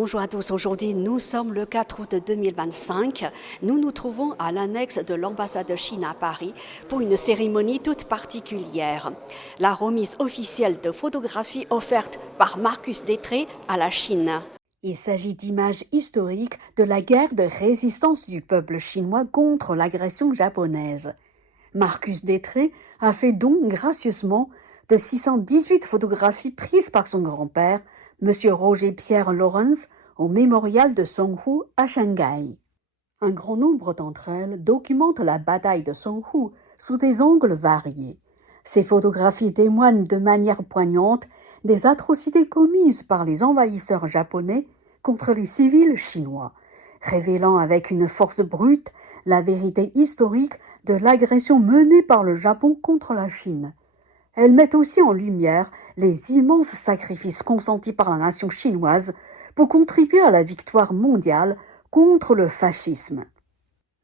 Bonjour à tous, aujourd'hui nous sommes le 4 août 2025. Nous nous trouvons à l'annexe de l'ambassade de Chine à Paris pour une cérémonie toute particulière. La remise officielle de photographies offertes par Marcus Détré à la Chine. Il s'agit d'images historiques de la guerre de résistance du peuple chinois contre l'agression japonaise. Marcus Détré a fait don gracieusement de 618 photographies prises par son grand-père, M. Roger Pierre Lawrence, au mémorial de Songhu à Shanghai. Un grand nombre d'entre elles documentent la bataille de Songhu sous des angles variés. Ces photographies témoignent de manière poignante des atrocités commises par les envahisseurs japonais contre les civils chinois, révélant avec une force brute la vérité historique de l'agression menée par le Japon contre la Chine. Elles mettent aussi en lumière les immenses sacrifices consentis par la nation chinoise pour contribuer à la victoire mondiale contre le fascisme.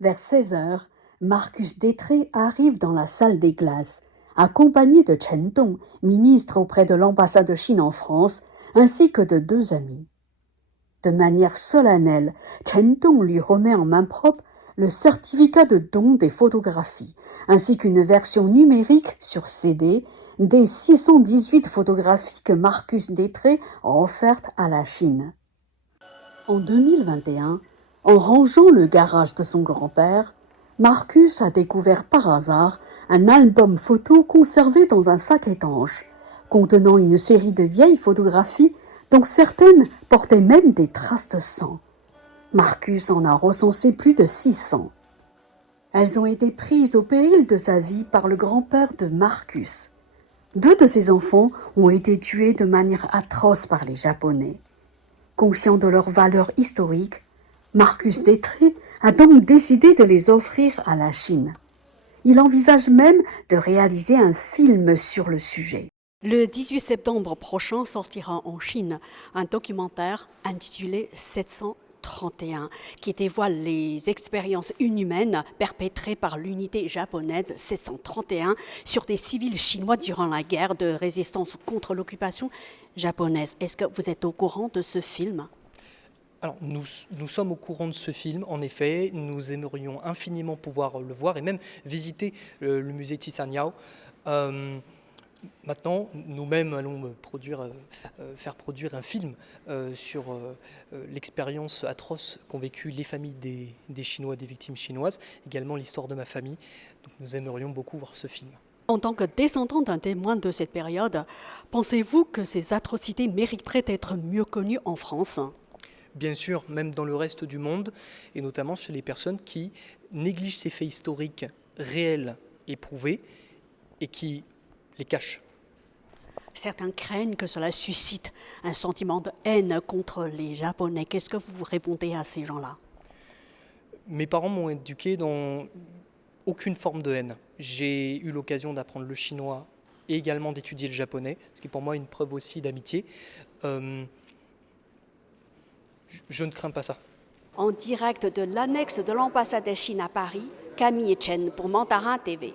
Vers 16 heures, Marcus Détré arrive dans la salle des glaces, accompagné de Chen Dong, ministre auprès de l'ambassade de Chine en France, ainsi que de 2 amis. De manière solennelle, Chen Dong lui remet en main propre le certificat de don des photographies, ainsi qu'une version numérique sur CD des 618 photographies que Marcus Détré a offertes à la Chine. En 2021, en rangeant le garage de son grand-père, Marcus a découvert par hasard un album photo conservé dans un sac étanche, contenant une série de vieilles photographies dont certaines portaient même des traces de sang. Marcus en a recensé plus de 600. Elles ont été prises au péril de sa vie par le grand-père de Marcus. 2 de ses enfants ont été tués de manière atroce par les Japonais. Conscient de leur valeur historique, Marcus Détré a donc décidé de les offrir à la Chine. Il envisage même de réaliser un film sur le sujet. Le 18 septembre prochain sortira en Chine un documentaire intitulé 731 qui dévoile les expériences inhumaines perpétrées par l'unité japonaise 731 sur des civils chinois durant la guerre de résistance contre l'occupation japonaise. Est-ce que vous êtes au courant de ce film ? Alors, nous sommes au courant de ce film, en effet, nous aimerions infiniment pouvoir le voir et même visiter le musée Tissaniao. Maintenant, nous-mêmes allons faire produire un film sur l'expérience atroce qu'ont vécu les familles des Chinois, des victimes chinoises, également l'histoire de ma famille. Donc, nous aimerions beaucoup voir ce film. En tant que descendant d'un témoin de cette période, pensez-vous que ces atrocités mériteraient d'être mieux connues en France ? Bien sûr, même dans le reste du monde, et notamment chez les personnes qui négligent ces faits historiques réels et prouvés et qui les cachent. Certains craignent que cela suscite un sentiment de haine contre les Japonais. Qu'est-ce que vous répondez à ces gens-là ? Mes parents m'ont éduqué dans aucune forme de haine. J'ai eu l'occasion d'apprendre le chinois et également d'étudier le japonais, ce qui est pour moi une preuve aussi d'amitié. Je ne crains pas ça. En direct de l'annexe de l'ambassade de Chine à Paris, Camille Chen pour Mandarin TV.